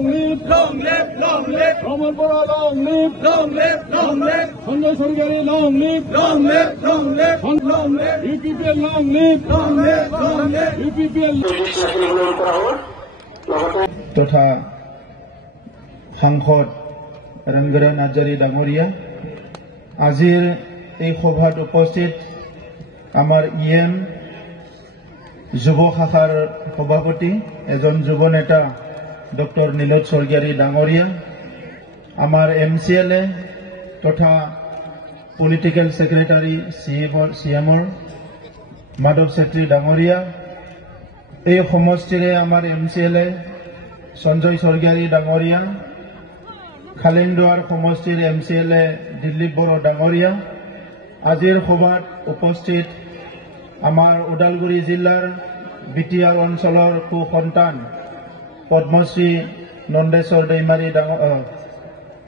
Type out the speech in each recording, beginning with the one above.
long live, long live, long live, Ramanpura long live, long live, long live, Sanjay Sargari long live, long live, long live, long live, UPPL long live, long live, long live, UPPL তথা সাংসদ ৰংগৰা নাৰ্জাৰী ডাঙৰীয়া আজিৰ এই সভাত উপস্থিত আমাৰ EM যুৱ শাখাৰ সভাপতি এজন যুৱ নেতা ডক্টৰ নীলোৎ স্বৰ্গীয়াৰী ডাঙৰীয়া আমাৰ MCLA তথা পলিটিকেল সেক্ৰেটাৰী CMৰ মাধৱ চেত্ৰী ডাঙৰীয়া এই সমষ্টিৰে আমাৰ MCLA সঞ্জয় স্বৰ্গীয়াৰী ডাঙৰীয়া খালিন্দুৱাৰ সমষ্টিৰ MCLA দিলীপ বড়ো ডাঙৰীয়া আজিৰ সভাত উপস্থিত আমাৰ ওদালগুৰি জিলাৰ বিটিআৰ অঞ্চলৰ সন্তান পদ্মশ্ৰী নন্দেশ্বৰ দৈমাৰী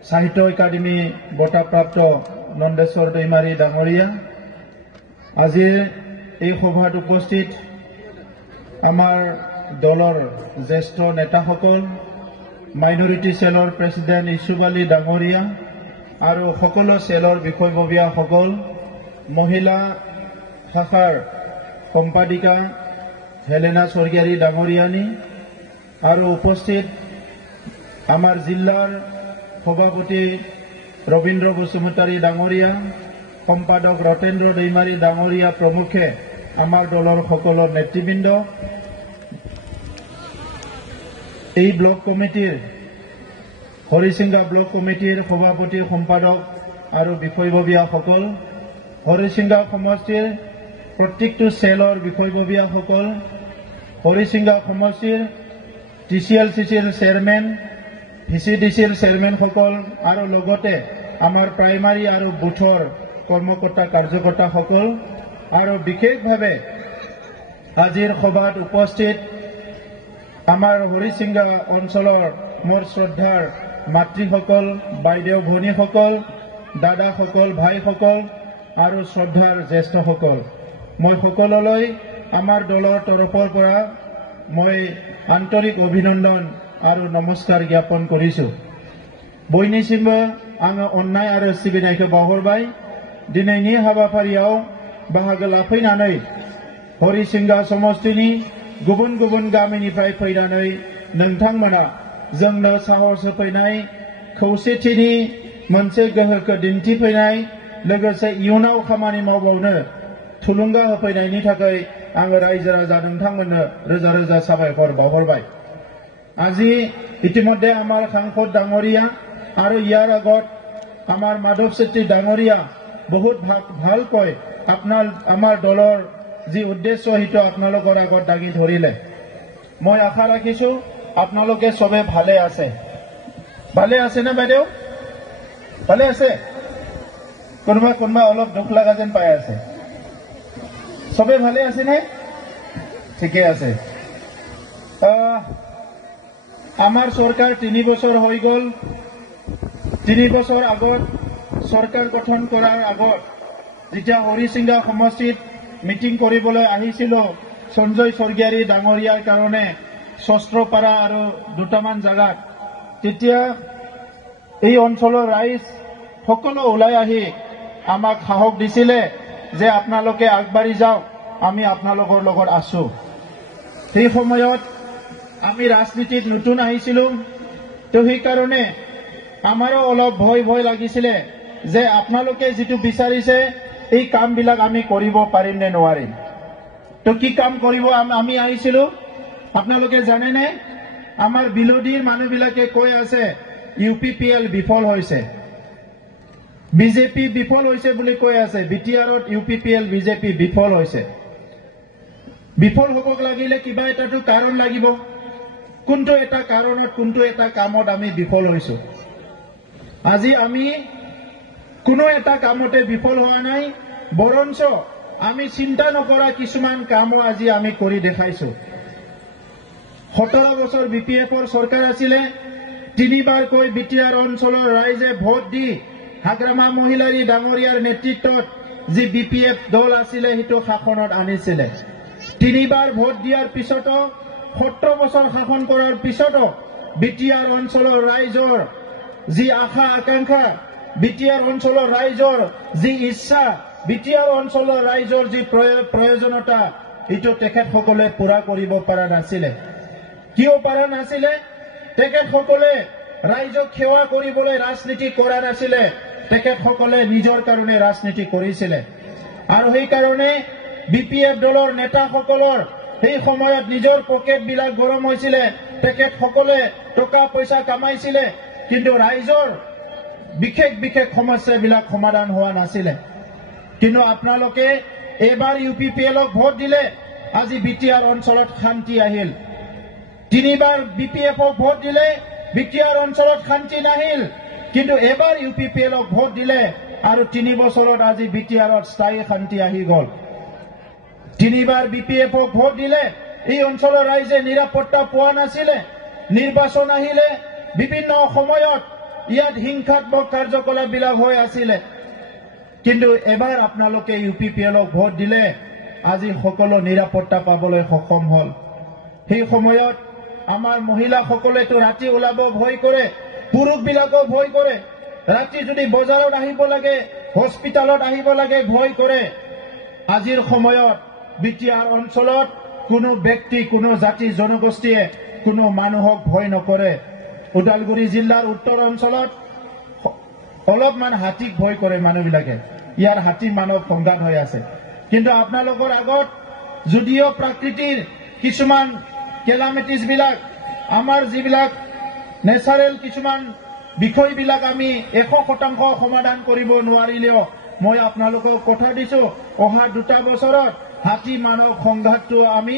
সাহিত্য একাডেমী বঁটাপ্ৰাপ্ত নন্দেশ্বৰ দৈমাৰী ডাঙৰীয়া আজিৰ এই সভাত উপস্থিত আমাৰ দলৰ জ্যেষ্ঠ নেতাসকল মাইনৰিটি সেলৰ প্ৰেসিডেন্ট ইছুফ আলী ডাঙৰীয়া আৰু সকলো সেলৰ বিষয়ববীয়াসকল মহিলা শাখাৰ সম্পাদিকা হেলেনা স্বৰ্গীয়াৰী ডাঙৰীয়ানী আৰু উপস্থিত আমাৰ জিলাৰ সভাপতি ৰবীন্দ্ৰ বসুমতাৰী ডাঙৰীয়া সম্পাদক ৰতেন্দ্ৰ দৈমাৰী ডাঙৰীয়া প্ৰমুখে আমাৰ দলৰ সকলো নেতৃবৃন্দ এই ব্লক কমিটিৰ হৰিসিংগা ব্লক কমিটিৰ সভাপতি সম্পাদক আৰু বিষয়ববীয়াসকল হৰিসিংগা সমষ্টিৰ প্ৰত্যেকটো সেলৰ বিষয়ববীয়াসকল হৰিসিংগা সমষ্টিৰ TCLCCৰ চেয়াৰমেন VCDCৰ চেয়াৰমেনসকল আৰু লগতে আমাৰ প্ৰাইমাৰী আৰু বুথৰ কৰ্মকৰ্তা কাৰ্যকৰ্তাসকল আৰু বিশেষভাৱে আজিৰ সভাত উপস্থিত আমাৰ হৰিসিংগা অঞ্চলৰ মোৰ শ্ৰদ্ধাৰ মাতৃসকল বাইদেউ ভনীসকল দাদাসকল ভাইসকল আৰু শ্ৰদ্ধাৰ জ্যেষ্ঠসকল মই সকলোলৈ আমাৰ দলৰ তৰফৰ পৰা মই আন্তৰিক অভিনন্দন আৰু নমস্কাৰ জ্ঞাপন কৰিছো বयनिसिमबो आङो अननाय आरो सिबिनायखौ बावहरबाय दिनैनि हाबाफारियाव बाहागो लाफैनानै हरिसिंगा समष्टिनि गुबुन गुबुन गामिनिफ्राय फैनानै नोंथांमोना जोंनो साहस होफैनाय खौसेथिनि मोनसे गोहोखौ दिन्थिफैनाय लोगोसे इयुनाव खामानि मावबावनो थुलुंगा होफैनायनि थाखाय आङो रायजो राजा नोंथांमोननो रोजा रोजा साबायखर बावहरबाय আজি ইতিমধ্যে আমাৰ সাংসদ ডাঙৰীয়া আৰু ইয়াৰ আগত আমাৰ মাধৱ চেত্ৰী ডাঙৰীয়া বহুত ভালকৈ আমাৰ দলৰ যি উদ্দেশ্য হিটো আপোনালোকৰ আগত দাঙি ধৰিলে মই আশা ৰাখিছো আপোনালোকে সবে ভালে আছে না বাইদেউ ভালে আছে কোনোবা অলপ দুখ লগা যেন পাই আছে সবে ভালে আছে নে ঠিকে আছে আমাৰ সৰকাৰ 3 বছৰ হৈ গল 3 বছৰ আগত সৰকাৰ গঠন কৰাৰ আগত যেতিয়া হৰিসিংগা সমষ্টিত মিটিং কৰিবলৈ আহিছিল সঞ্জয় স্বৰ্গীয়াৰী ডাঙৰীয়াৰ কাৰণে শস্ত্ৰপাৰা আৰু দুটামান জাগাত তেতিয়া এই অঞ্চলৰ ৰাইজ সকলো ওলাই আহি আমাক সাহস দিছিলে যে আপোনালোকে আগবাঢ়ি যাওক আমি আপোনালোকৰ লগত আছো সেই সময়ত আমি ৰাজনীতিত নতুন আহিছিলো তো সেই কাৰণে আমাৰো অলপ ভয় লাগিছিলে যে আপোনালোকে যেটো বিচাৰিছে এই কামবিলাক আমি কৰিব পাৰিম নে নোৱাৰিম তো কি কাম কৰিব আমি আহিছিলো আপোনালোকে জানে নে আমাৰ বিৰোধীৰ মানুহবিলাকে কৈ আছে UPPL বিফল হৈছে BJP বিফল হৈছে বুলি কৈ আছে বিটিআৰত UPPL BJP বিফল হৈছে বিফল হবক লাগিলে কিবা এটাটো কাৰণ লাগিব কোনটো এটা কাৰণত কোনটো এটা কামত আমি বিফল হৈছো আজি আমি কোনো এটা কামতে বিফল হোৱা নাই বৰঞ্চ আমি চিন্তা নকৰা কিছুমান কাম আজি আমি কৰি দেখাইছো 17 বছৰ BPFৰ সৰকাৰ আছিলে তিনিবাৰ কৈ বিটিআৰ অঞ্চলৰ ৰাইজে ভোট দি হাগ্ৰামা মহিলাৰী ডাঙৰীয়াৰ নেতৃত্বত যি BPF দল আছিলে হিটো শাসনত আনিছিলে তিনিবাৰ ভোট দিয়াৰ পিছতো 17 বছৰ শাসন কৰাৰ পিছতো বিটিআৰ অঞ্চলৰ ৰাইজৰ যি আশা আকাংক্ষা, বিটিআৰ অঞ্চলৰ ৰাইজৰ যি ইচ্ছা, বিটিআৰ অঞ্চলৰ ৰাইজৰ যি প্ৰয়োজনীয়তা, এইটো তেখেতসকলে পূৰা কৰিব পৰা নাছিলে। কিয় পৰা নাছিলে? তেখেতসকলে ৰাইজক সেৱা কৰিবলৈ ৰাজনীতি কৰা নাছিলে, তেখেতসকলে নিজৰ কাৰণে ৰাজনীতি কৰিছিলে। আৰু সেইকাৰণে বিপিএফ দলৰ নেতাসকলৰ সেই সময়ত নিজৰ পকেটবিলাক গৰম হৈছিলে, তেখেতসকলে টকা পইচা কামাইছিলে, কিন্তু ৰাইজৰ বিশেষ সমস্যাবিলাক সমাধান হোৱা নাছিলে। কিন্তু আপোনালোকে এবাৰ UPPLক ভোট দিলে, আজি বিটিআৰ অঞ্চলত শান্তি আহিল। 3বাৰ BPFক ভোট দিলে, বিটিআৰ অঞ্চলত শান্তি নাহিল। কিন্তু এবাৰ UPPLক ভোট দিলে আৰু 3 বছৰত আজি বিটিআৰত স্থায়ী শান্তি আহি গ'ল। 3বাৰ BPFক ভোট দিলে, এই অঞ্চলৰ ৰাইজে নিৰাপত্তা পোৱা নাছিলে। নিৰ্বাচন আহিলে, বিভিন্ন সময়ত ইয়াত হিংসাত্মক কাৰ্যকলাপবিলাক হৈ আছিলে। কিন্তু এবাৰ আপোনালোকে UPPLক ভোট দিলে, আজি সকলো নিৰাপত্তা পাবলৈ সক্ষম হ'ল। সেই সময়ত আমাৰ মহিলাসকলেতো ৰাতি ওলাব ভয় কৰে, পুৰুষবিলাকো ভয় কৰে। ৰাতি যদি বজাৰত আহিব লাগে, হস্পিটালত আহিব লাগে, ভয় কৰে। আজিৰ সময়ত বিটিআৰ অঞ্চলত কোনো ব্যক্তি, কোনো জাতি জনগোষ্ঠীয়ে কোনো মানুহক ভয় নকৰে। ওদালগুৰি জিলাৰ উত্তৰ অঞ্চলত অলপমান হাতীক ভয় কৰে মানুহবিলাকে। ইয়াৰ হাতী মানৱ সংঘাত হৈ আছে। কিন্তু আপোনালোকৰ আগত যদিও প্ৰাকৃতিৰ কিছুমান কেলামিটিছবিলাক, আমাৰ যিবিলাক নেচাৰেল কিছুমান বিষয়বিলাক আমি 100% সমাধান কৰিব নোৱাৰিলেও, মই আপোনালোকক কথা দিছো, অহা 2টা বছৰত হাতী মানৱ সংঘাতটো আমি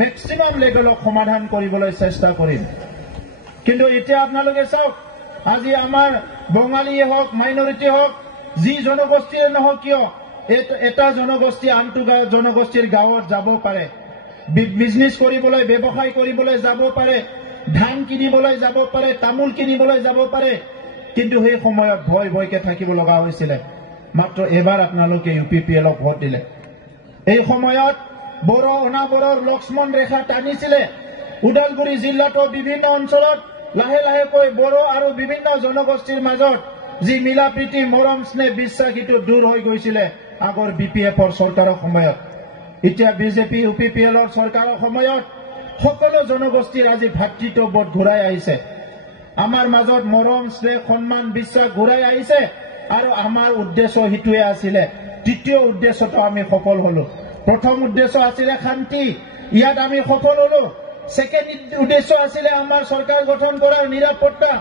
মেক্সিমাম লেভেলত সমাধান কৰিবলৈ চেষ্টা কৰিম। কিন্তু এতিয়া আপোনালোকে চাওক, আজি আমাৰ বঙালীয়ে হওক, মাইনৰিটি হওক, যি জনগোষ্ঠীয়ে নহওক কিয়, এটা জনগোষ্ঠী আনটো জনগোষ্ঠীৰ গাঁৱত যাব পাৰে, বিজনেছ কৰিবলৈ, ব্যৱসায় কৰিবলৈ যাব পাৰে, ধান কিনিবলৈ যাব পাৰে, তামোল কিনিবলৈ যাব পাৰে। কিন্তু সেই সময়ত ভয়কে থাকিব লগা হৈছিলে। মাত্ৰ এবাৰ আপোনালোকে UPPLক ভোট দিলে। এই সময়ত বড়ো অনাবৰৰ লক্ষ্মণ ৰেখা টানিছিলে। ওদালগুৰি জিলাতো বিভিন্ন অঞ্চলত লাহে বড়ো আৰু বিভিন্ন জনগোষ্ঠীৰ মাজত যি মিলা প্ৰীতি, মৰম স্নেহ, বিশ্বাস, ইটো দূৰ হৈ গৈছিলে আগৰ BPFৰ চৰকাৰৰ সময়ত। এতিয়া বিজেপি UPPLৰ চৰকাৰৰ সময়ত সকলো জনগোষ্ঠীৰ আজি ভাতৃত্ববোধ ঘূৰাই আহিছে। আমাৰ মাজত মৰম স্নেহ, সন্মান, বিশ্বাস ঘূৰাই আহিছে। আৰু আমাৰ উদ্দেশ্য সেইটোৱে আছিলে। তৃতীয় উদ্দেশ্যটো আমি সফল হলো। প্ৰথম উদ্দেশ্য আছিলে শান্তি, ইয়াত আমি সফল হলো। ছেকেণ্ড উদ্দেশ্য আছিলে আমাৰ চৰকাৰ গঠন কৰাৰ নিৰাপত্তা,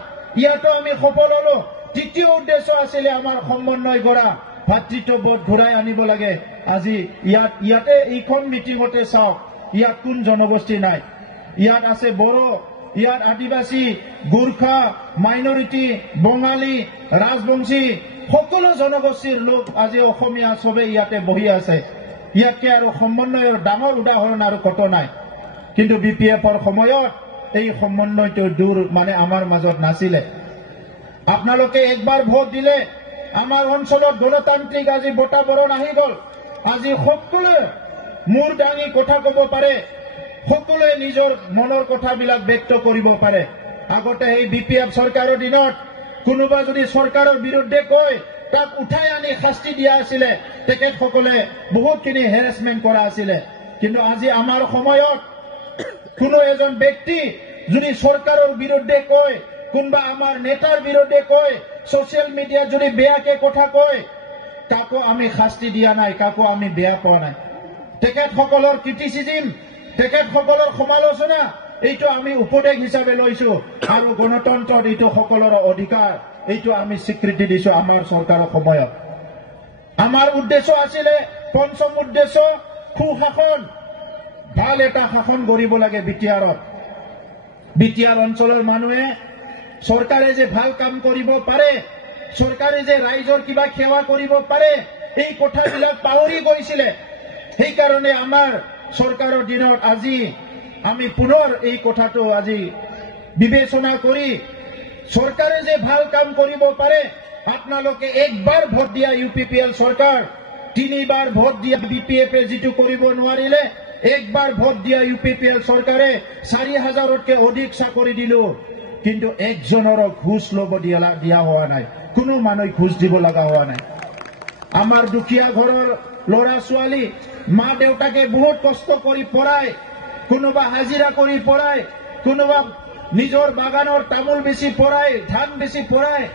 ইয়াতো আমি সফল হলো। তৃতীয় উদ্দেশ্য আছিলে আমাৰ সমন্বয় কৰা, ভাতৃত্ববোধ ঘূৰাই আনিব লাগে। আজি ইয়াতে এইখন মিটিঙতে চাওক, ইয়াত কোন জনগোষ্ঠী নাই। ইয়াত আছে বড়ো, ইয়াত আদিবাসী, গোৰ্খা, মাইনৰিটি, বঙালী, ৰাজবংশী, সকলো জনগোষ্ঠীৰ লোক আজি অসমীয়া চবে ইয়াতে বহি আছে। ইয়াতকে আৰু সমন্বয়ৰ ডাঙৰ উদাহৰণ আৰু কত নাই। কিন্তু BPFৰ সময়ত এই সমন্বয়টো দূৰ, আমাৰ মাজত নাছিলে। আপোনালোকে একবাৰ ভোট দিলে, আমাৰ অঞ্চলত গণতান্ত্ৰিক আজি বতাবৰণ আহি গ'ল। আজি সকলোৱে মূৰ দাঙি কথা ক'ব পাৰে, সকলোৱে নিজৰ মনৰ কথাবিলাক ব্যক্ত কৰিব পাৰে। আগতে এই BPF চৰকাৰৰ দিনত কোনোবা যদি চৰকাৰৰ বিৰুদ্ধে কয়, তাক উঠাই আনি শাস্তি দিয়া আছিলে। তেখেতসকলে বহুতখিনি হেৰাছমেণ্ট কৰা আছিলে। কিন্তু আজি আমাৰ সময়ত কোনো এজন ব্যক্তি যদি চৰকাৰৰ বিৰুদ্ধে কয়, কোনোবা আমাৰ নেতাৰ বিৰুদ্ধে কয়, ছচিয়েল মিডিয়াত যদি বেয়াকে কথা কয়, কাকো আমি শাস্তি দিয়া নাই, কাকো আমি বেয়া পোৱা নাই। তেখেতসকলৰ ক্ৰিটিচিজম, তেখেতসকলৰ সমালোচনা, এইটো আমি উপদেশ হিচাপে লৈছো। আৰু গণতন্ত্ৰত এইটো সকলোৰে অধিকাৰ, এইটো আমি স্বীকৃতি দিছো আমাৰ চৰকাৰৰ সময়ত। আমাৰ উদ্দেশ্য আছিলে, পঞ্চম উদ্দেশ্য, সুশাসন, ভাল এটা শাসন কৰিব লাগে BTRত। BTR অঞ্চলৰ মানুহে চৰকাৰে যে ভাল কাম কৰিব পাৰে, চৰকাৰে যে ৰাইজৰ কিবা সেৱা কৰিব পাৰে, এই কথাবিলাক পাহৰি গৈছিলে। সেইকাৰণে আমাৰ চৰকাৰৰ দিনত আজি আমি পুনৰ এই কথাটো আজি বিবেচনা কৰি চৰকাৰে যে ভাল কাম কৰিব পাৰে, আপোনালোকে একবাৰ ভোট দিয়া UPPL চৰকাৰ, 3বাৰ ভোট দিয়া BPFে যিটো কৰিব নোৱাৰিলে, একবাৰ ভোট দিয়া UPPL চৰকাৰে 4,000তকৈ অধিক চাকৰি দিলো। কিন্তু একজনেরও ঘুষ লব দিয়া হওয়া নাই, কোনো মানুষ ঘুষ দিব লগা হওয়া নাই। আমার দুখীয়া ঘরের লড়া ছোৱালী মা দেউতাকে বহুত কষ্ট করে পড়ায়, কোনোবা হাজিরা করে পড়ায়, কোনোবা নিজের বাগানের তামোল বেশি পড়ায়, ধান বেশি পড়ায়,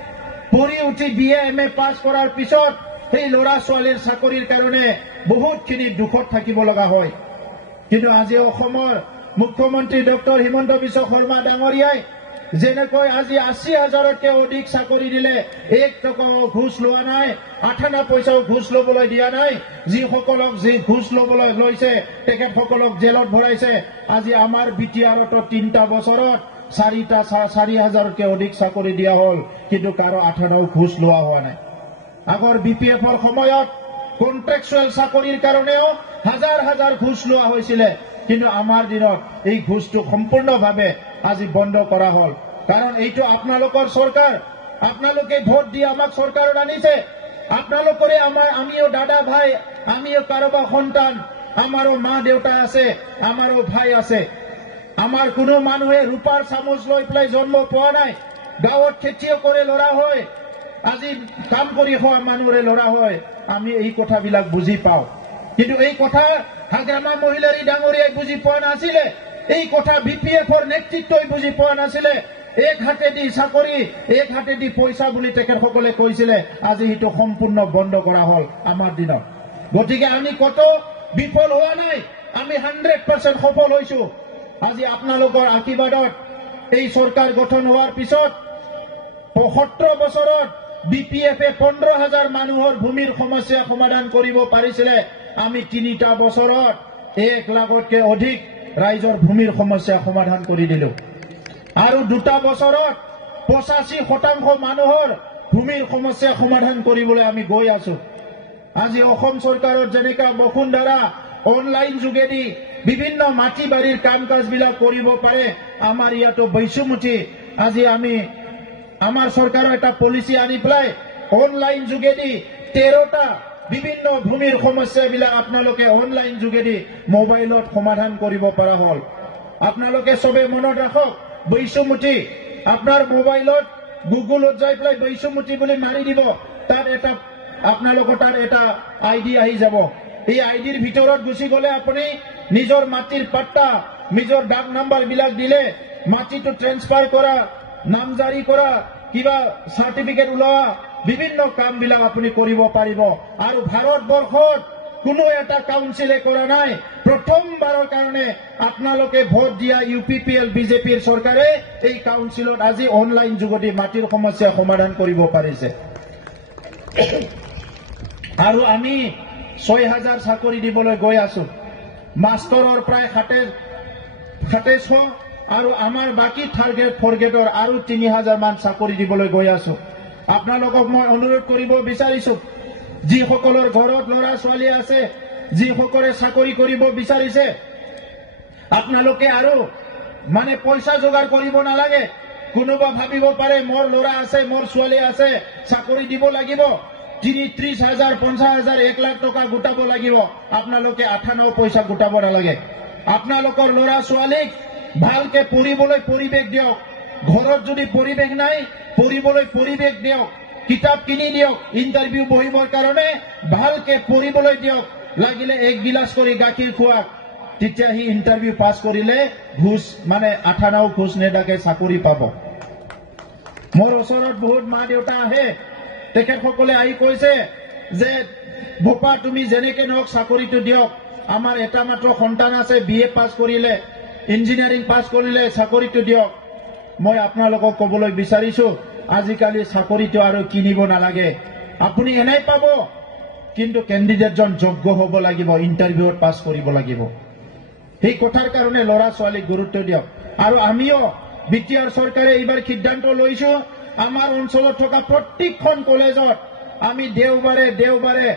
পড়ি উঠি BA MA পাস করার পিছত সেই লড়া ছোৱালীৰ চাকৰিৰ কাৰণে বহুতখিনি দুখত থাকিব লগা হয়। কিন্তু আজি অসমৰ মুখ্যমন্ত্ৰী ডক্টৰ হিমন্ত বিশ্ব শৰ্মা ডাঙৰিয়াই যেনেকৈ আজি 80,000তকে অধিক চাকৰি দিলে, 1 টকাও ঘুষ লোৱা নাই, 8 আনা পইচাও ঘুষ লবলৈ দিয়া নাই। যিসকলক যি ঘুষ লবলৈ লৈছে তেখেতসকলক জেলত ভৰাইছে। আজি আমাৰ BTRত 3টা বছৰত 4,000তকে অধিক চাকৰি দিয়া হল, কিন্তু কাৰো 8 আনাও ঘুষ লোৱা হোৱা নাই। আগৰ BPFৰ সময়ত কন্ট্ৰাকচুয়াল চাকৰিৰ কাৰণেও হাজাৰ হাজাৰ ঘুষ লোৱা হৈছিল, কিন্তু আমাৰ দিনত এই ঘুষটো সম্পূৰ্ণভাবে আজি বন্ধ কৰা হল। কাৰণ এইটো আপনালোকৰ সরকার, আপনালোকে ভোট দিয়ে আমাক সরকারত আনিছে। আপনালোকরে আমিও দাদা ভাই, আমিও কারোবা সন্তান, আমারও মা দেউতা আছে, আমারও ভাই আছে। আমার কোনো মানুহে রূপার চামচ লৈ পেলাই জন্ম পোৱা নাই। গাঁৱত খেতিও কৰে লড়া হয়, আজি কাম কৰি খোৱা মানুহৰে লড়া হয়। আমি এই কথাবিলাক বুজি পাও, কিন্তু এই কথা হাগ্ৰামা মহিলাৰী ডাঙৰীয়াই বুজি পোৱা নাছিলে। এই কথা BPFৰ নেতৃত্বই বুজি পোৱা নাছিলে। এক হাতেদি চাকৰি, এক হাতেদি পইচা বুলি তেখেতসকলে কৈছিলে। আজি সেইটো সম্পূৰ্ণ বন্ধ কৰা হল আমাৰ দিনত। গতিকে আমি কত বিফল হোৱা নাই, আমি 100% সফল হৈছো। আজি আপোনালোকৰ আশীৰ্বাদত এই চৰকাৰ গঠন হোৱাৰ পিছত 70 বছৰত BPFে 15,000 মানুহৰ ভূমিৰ সমস্যা সমাধান কৰিব পাৰিছিলে। আমি 3টা বছৰত 1 লাখতকে অধিক ৰাইজৰ ভূমিৰ সমস্যা সমাধান কৰি দিলো। আৰু 2টা বছৰত 85% মানুহৰ ভূমিৰ সমস্যা সমাধান কৰিবলৈ আমি গৈ আছো। আজি অসম চৰকাৰৰ যেনেকা বসুন্ধৰা অনলাইন যোগেদি বিভিন্ন মাটি বাৰীৰ কাম কাজবিলাক কৰিব পাৰে, আমাৰ ইয়াতো বৈশুমুঠি আজি আমি আমার সরকারের একটা পলিসি আনি পেলাই অনলাইন যোগেদি 13টা বিভিন্ন ভূমির সমস্যাবিলাক আপনালোকে অনলাইন যোগেদি মোবাইলত সমাধান কৰিব পৰা হল। আপনালোকে সবে মনত রাখক, বৈশুমুঠি আপনার মোবাইলত গুগলত যাই পেলাই বৈশুমুঠি বুলি মারি দিব, তার এটা আপনালোকৰ তাৰ এটা আইডি আহি যাব। এই আইডিৰ ভিতৰত গুছি গলে আপনি নিজেৰ মাটিৰ পাট্টা, নিজেৰ ডাক নাম্বাৰ বিলাক দিলে মাটিটো ট্ৰান্সফাৰ কৰা, নামজাৰি কৰা, কিবা সাৰ্টিফিকেট ওলোৱা, বিভিন্ন কামবিলাক আপুনি কৰিব পাৰিব। আৰু ভাৰতবৰ্ষত কোনো এটা কাউন্সিলে কৰা নাই। প্ৰথমবাৰৰ কাৰণে আপোনালোকে ভোট দিয়া UPPL BJPৰ চৰকাৰে এই কাউন্সিলত আজি অনলাইন যোগেদি মাটিৰ সমস্যা সমাধান কৰিব পাৰিছে। আৰু আমি 6,000 চাকৰি দিবলৈ গৈ আছো। মাষ্টৰৰ প্ৰায় 2700 আৰু আমাৰ বাকি থাৰ্ড গ্ৰেড ফ'ৰ্থ গ্ৰেডৰ আৰু 3,000 মান চাকৰি দিবলৈ গৈ আছো। আপোনালোকক মই অনুৰোধ কৰিব বিচাৰিছো, যিসকলৰ ঘৰত ল'ৰা ছোৱালী আছে, যিসকলে চাকৰি কৰিব বিচাৰিছে, আপোনালোকে আৰু মানে পইচা যোগাৰ কৰিব নালাগে। কোনোবা ভাবিব পাৰে মোৰ ল'ৰা আছে, মোৰ ছোৱালী আছে, চাকৰি দিব লাগিব, 30,000 50,000 1 লাখ টকা গোটাব লাগিব। আপোনালোকে 8 পইচা গোটাব নালাগে। আপোনালোকৰ ল'ৰা ছোৱালীক ভালকে পঢ়িবলৈ পৰিৱেশ দিয়ক। ঘৰত যদি পৰিৱেশ নাই, পঢ়িবলৈ পৰিৱেশ দিয়ক। কিতাপ কিনি দিয়ক, ইন্টাৰভিউ বহিবৰ কাৰণে ভালকে পঢ়িবলৈ দিয়ক। লাগিলে 1 গিলাচ কৰি গাখীৰ খুৱাক, তেতিয়া সি ইন্টাৰভিউ পাছ কৰিলে ঘুষ মানে 8 আনাও ঘুষ নেদাকে চাকৰি পাব। মোৰ ওচৰত বহুত মা দেউতা আহে, তেখেতসকলে আহি কৈছে যে বোপা তুমি যেনেকে নহওক চাকৰিটো দিয়ক, আমাৰ এটা মাত্ৰ সন্তান আছে, BA পাছ কৰিলে, ইঞ্জিনিয়াৰিং পাছ কৰিলে, চাকৰিটো দিয়ক। মই আপোনালোকক ক'বলৈ বিচাৰিছো, আজিকালি চাকৰিটো আৰু কিনিব নালাগে, আপুনি এনেই পাব, কিন্তু কেণ্ডিডেটজন যোগ্য হ'ব লাগিব, ইণ্টাৰভিউত পাছ কৰিব লাগিব। সেই কথাৰ কাৰণে ল'ৰা ছোৱালীক গুৰুত্ব দিয়ক। আৰু আমিও BTR চৰকাৰে এইবাৰ সিদ্ধান্ত লৈছো, আমাৰ অঞ্চলত থকা প্ৰত্যেকখন কলেজত আমি দেওবাৰে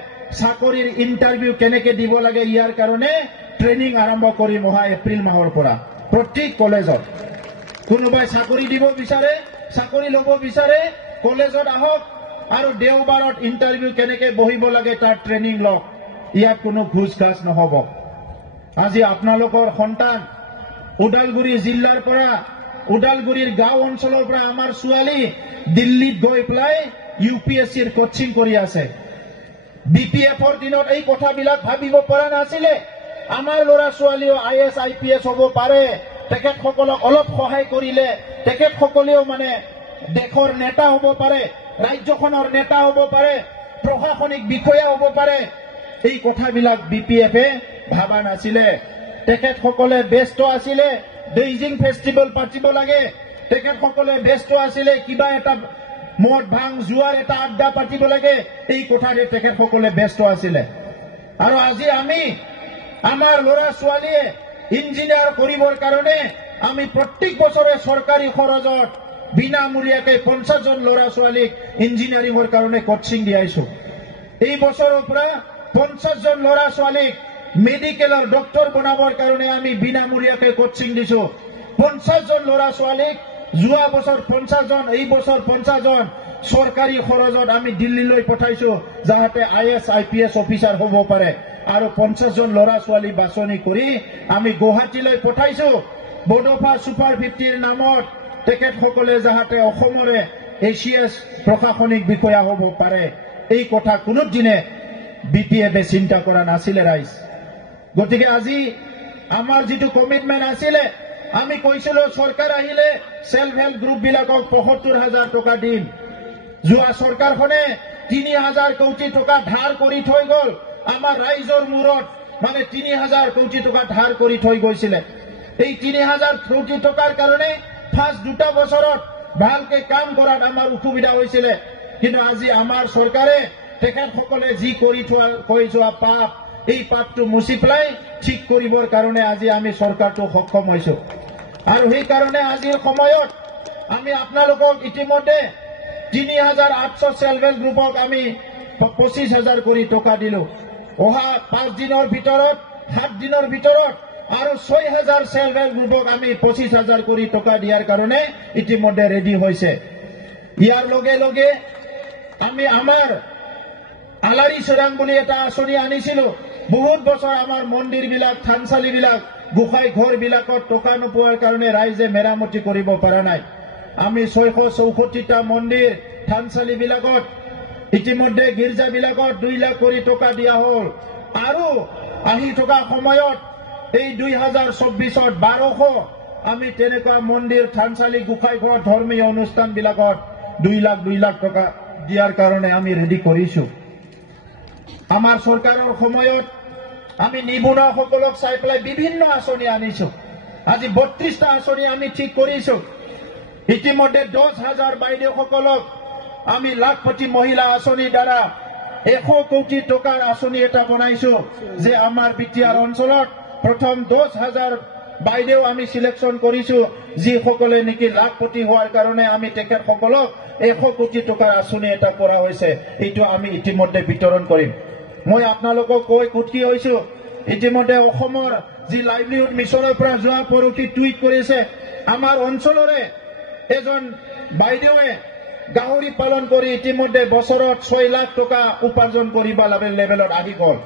চাকৰিৰ ইণ্টাৰভিউ কেনেকে দিব লাগে ইয়াৰ কাৰণে ট্ৰেইনিং আৰম্ভ কৰিম অহা এপ্ৰিল মাহৰ পৰা। প্ৰত্যেক কলেজত কোনোবাই চাকৰি দিব বিচাৰে, চাকৰি ল'ব বিচাৰে, কলেজত আহক আৰু দেওবাৰত ইণ্টাৰভিউ কেনেকে বহিব লাগে তাৰ ট্ৰেইনিং লওক। ইয়াত কোনো ঘুষ ঘাছ নহব। আজি আপোনালোকৰ সন্তান ওদালগুৰি জিলাৰ পৰা ওদালগুৰিৰ গাঁও অঞ্চলৰ পৰা আমাৰ ছোৱালী দিল্লীত গৈ পেলাই UPSCৰ কোচিং কৰি আছে। BPFৰ দিনত এই কথাবিলাক ভাবিব পৰা নাছিলে। আমাৰ ল'ৰা ছোৱালীও IAS IPS হ'ব পাৰে, তেখেতসকলক অলপ সহায় কৰিলে তেখেতসকলেও মানে দেশৰ নেতা হ'ব পাৰে, ৰাজ্যখনৰ নেতা হ'ব পাৰে, প্ৰশাসনিক বিষয়া হ'ব পাৰে। এই কথাবিলাক BPFে ভাবা নাছিলে। তেখেতসকলে ব্যস্ত আছিলে বেইজিং ফেষ্টিভেল পাতিব লাগে, তেখেতসকলে ব্যস্ত আছিলে কিবা এটা মদ ভাং জুৱাৰ এটা আড্ডা পাতিব লাগে, এই কথাৰে তেখেতসকলে ব্যস্ত আছিলে। আৰু আজি আমি আমাৰ ল'ৰা ছোৱালীয়ে ইঞ্জিনিয়াৰ কৰিবৰ কাৰণে আমি প্ৰত্যেক বছৰে চৰকাৰী খৰচত বিনামূলীয়াকৈ 50 জন ল'ৰা ছোৱালীক ইঞ্জিনিয়াৰিঙৰ কাৰণে কোচিং দিয়াইছো। এই বছৰৰ পৰা 50 জন ল'ৰা ছোৱালীক মেডিকেলৰ ডক্টৰ বনাবৰ কাৰণে আমি বিনামূলীয়াকৈ কোচিং দিছো। 50 জন ল'ৰা ছোৱালীক যোৱা বছৰ 50 জন, এই বছৰ 50 জন চৰকাৰী খৰচত আমি দিল্লীলৈ পঠাইছো, যাতে IAS IPS অফিচাৰ হ'ব পাৰে। আৰু 50 জন ল'ৰা ছোৱালী বাছনি কৰি আমি গুৱাহাটীলৈ পঠাইছো বডোফা ছুপাৰ 50ৰ নামত, তেখেতসকলে যাতে অসমৰে ACS প্ৰশাসনিক বিষয়া হ'ব পাৰে। এই কথা কোনোদিনে BPFে চিন্তা কৰা নাছিলে ৰাইজ। গতিকে আজি আমাৰ যিটো কমিটমেণ্ট আছিলে, আমি কৈছিলো চৰকাৰ আহিলে সেলফ হেল্প গ্ৰুপ বিলাকক ৭৫,০০০ টকা দিম। যোৱা চৰকাৰখনে ৩,০০০ কোটি টকা ধাৰ কৰি থৈ গ'ল। আমাৰ ৰাইজৰ মূৰত মানে ৩,০০০ কোটি টকা ধাৰ কৰি থৈ গৈছিলে। এই ৩,০০০ কোটি টকাৰ কাৰণে ফাৰ্ষ্ট 2টা বছৰত ভালকে কাম কৰাত আমাৰ অসুবিধা হৈছিলে। কিন্তু আজি আমাৰ চৰকাৰে তেখেতসকলে যি কৰি যোৱা পাপ, এই পাপটো মুচি পেলাই ঠিক কৰিবৰ কাৰণে আজি আমি চৰকাৰটো সক্ষম হৈছো। আৰু সেইকাৰণে আজিৰ সময়ত আমি আপোনালোকক ইতিমধ্যে ৩,৮০০ সেলফ হেল্প গ্ৰুপক আমি ২৫,০০০ কৰি টকা দিলো। অহা 5 দিনৰ ভিতৰত 7 দিনৰ ভিতৰত আৰু ৬,০০০ সেলফ হেল্প গ্ৰুপক আমি ২৫,০০০ কৰি টকা দিয়াৰ কাৰণে ইতিমধ্যে ৰেডি হৈছে। ইয়াৰ লগে লগে আমি আমাৰ আলাৰী চৰাং বুলি এটা আঁচনি আনিছিলো। বহুত বছৰ আমাৰ মন্দিৰবিলাক, থানচালিবিলাক, গোসাঁই ঘৰবিলাকত টকা নোপোৱাৰ কাৰণে ৰাইজে মেৰামতি কৰিব পৰা নাই। আমি ৬৬৪টা মন্দিৰ থানচালিবিলাকত ইতিমধ্যে গীৰ্জাবিলাকত 2 লাখ কৰি টকা দিয়া হ'ল। আৰু আহি থকা সময়ত এই 2024ত 1200 আমি তেনেকুৱা মন্দিৰ, থানচালি, গোসাঁই ঘৰ, ধৰ্মীয় অনুষ্ঠানবিলাকত 2 লাখ টকা দিয়াৰ কাৰণে আমি ৰেডি কৰিছো। আমাৰ চৰকাৰৰ সময়ত আমি নিবনুৱাসকলক চাই পেলাই বিভিন্ন আঁচনি আনিছো। আজি 32টা আঁচনি আমি ঠিক কৰিছো। ইতিমধ্যে 10,000 বাইদেউসকলক আমি লাখপতি মহিলা আঁচনিৰ দ্বাৰা 100 কোটি টকাৰ আঁচনি এটা বনাইছো, যে আমাৰ বিটিআৰ অঞ্চলত প্ৰথম 10,000 বাইদেউ আমি সিলেকশ্যন কৰিছো, যিসকলে নেকি লাখপতি হোৱাৰ কাৰণে আমি তেখেতসকলক 100 কোটি টকাৰ আঁচনি এটা কৰা হৈছে। এইটো আমি ইতিমধ্যে বিতৰণ কৰিম। মই আপোনালোকক কৈ সুখী হৈছো, ইতিমধ্যে অসমৰ যি লাইভলিহুড মিছনৰ পৰা যোৱা পৰহি টুইট কৰিছে, আমাৰ অঞ্চলৰে এজন বাইদেৱে গাহৰি পালন কৰি ইতিমধ্যে বছৰত 6 লাখ টকা উপাৰ্জন কৰিব লেভেলত আহি গ'ল।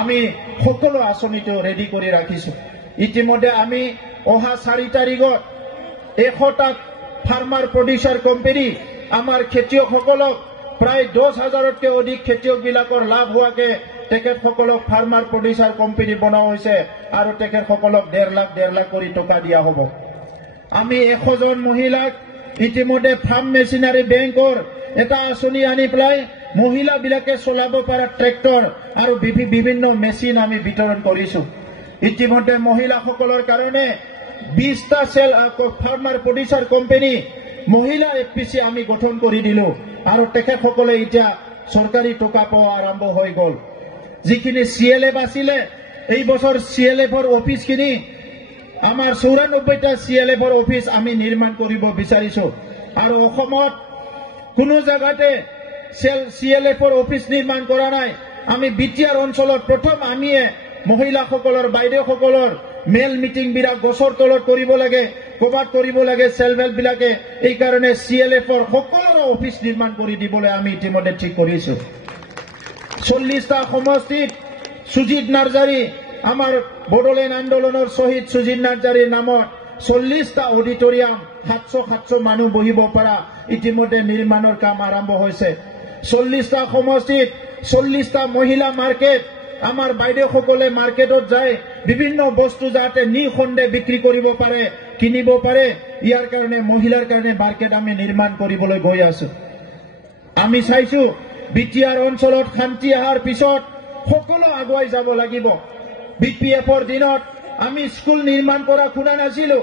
আমি সকলো আঁচনিটো ৰেডি কৰি ৰাখিছো। ইতিমধ্যে আমি অহা 4 তাৰিখত 100টা ফাৰ্মাৰ প্ৰডিউচাৰ কোম্পানী আমাৰ খেতিয়কসকলক প্ৰায় 10,000তকৈ অধিক খেতিয়কবিলাকৰ লাভ হোৱাকে তেখেতসকলক ফাৰ্মাৰ প্ৰডিউচাৰ কোম্পানী বনোৱা হৈছে আৰু তেখেতসকলক 1.5 লাখ কৰি টকা দিয়া হ'ব। আমি 100 জন মহিলাক ইতিমধ্যে ফাৰ্ম মেচিনাৰী বেংকৰ এটা আঁচনি আনি পেলাই মহিলাবিলাকে চলাব পৰা ট্ৰেক্টৰ আৰু বিভিন্ন মেচিন আমি বিতৰণ কৰিছো। ইতিমধ্যে মহিলাসকলৰ কাৰণে 20টা ফাৰ্মাৰ প্ৰডিউচাৰ কোম্পানী মহিলা FPC আমি গঠন কৰি দিলো আৰু তেখেতসকলে এতিয়া চৰকাৰী টকা পোৱা আৰম্ভ হৈ গ'ল। যিখিনি CLF আছিলে, এই বছৰ CLFৰ অফিচখিনি আমাৰ 94টা CLFৰ অফিচ আমি নিৰ্মাণ কৰিব বিচাৰিছো। আৰু অসমত কোনো জায়গাতে CLFৰ অফিচ নিৰ্মাণ কৰা নাই। আমি বিটিআৰ অঞ্চলত প্ৰথম আমিয়ে মহিলাসকলৰ, বাইদেউসকলৰ মেল মিটিংবিলাক গছৰ তলত কৰিব লাগে, ক'ৰবাত কৰিব লাগে সেলফ হেল্প বিলাকে। এই কাৰণে CLFৰ সকলো অফিচ নিৰ্মাণ কৰি দিবলৈ আমি ইতিমধ্যে ঠিক কৰিছো। 40টা সমষ্টিত সুজিত নাৰ্জাৰী, আমাৰ বড়োলেণ্ড আন্দোলনৰ শ্বহীদ সুজিত নাৰ্জাৰীৰ নামত 40টা অডিটৰিয়াম 700 মানুহ বহিব পৰা ইতিমধ্যে নিৰ্মাণৰ কাম আৰম্ভ হৈছে। 40টা সমষ্টিত 40টা মহিলা মাৰ্কেট, আমাৰ বাইদেউসকলে মাৰ্কেটত যায় বিভিন্ন বস্তু যাতে নিখণ্ডে বিক্ৰী কৰিব পাৰে, কিনিব পাৰে, ইয়াৰ কাৰণে মহিলাৰ কাৰণে মাৰ্কেট আমি নিৰ্মাণ কৰিবলৈ গৈ আছো। আমি চাইছো বিটিআৰ অঞ্চলত শান্তি অহাৰ পিছত সকলো আগুৱাই যাব লাগিব। বিপিএফৰ দিনত আমি স্কুল নিৰ্মাণ কৰা শুনা নাছিলো।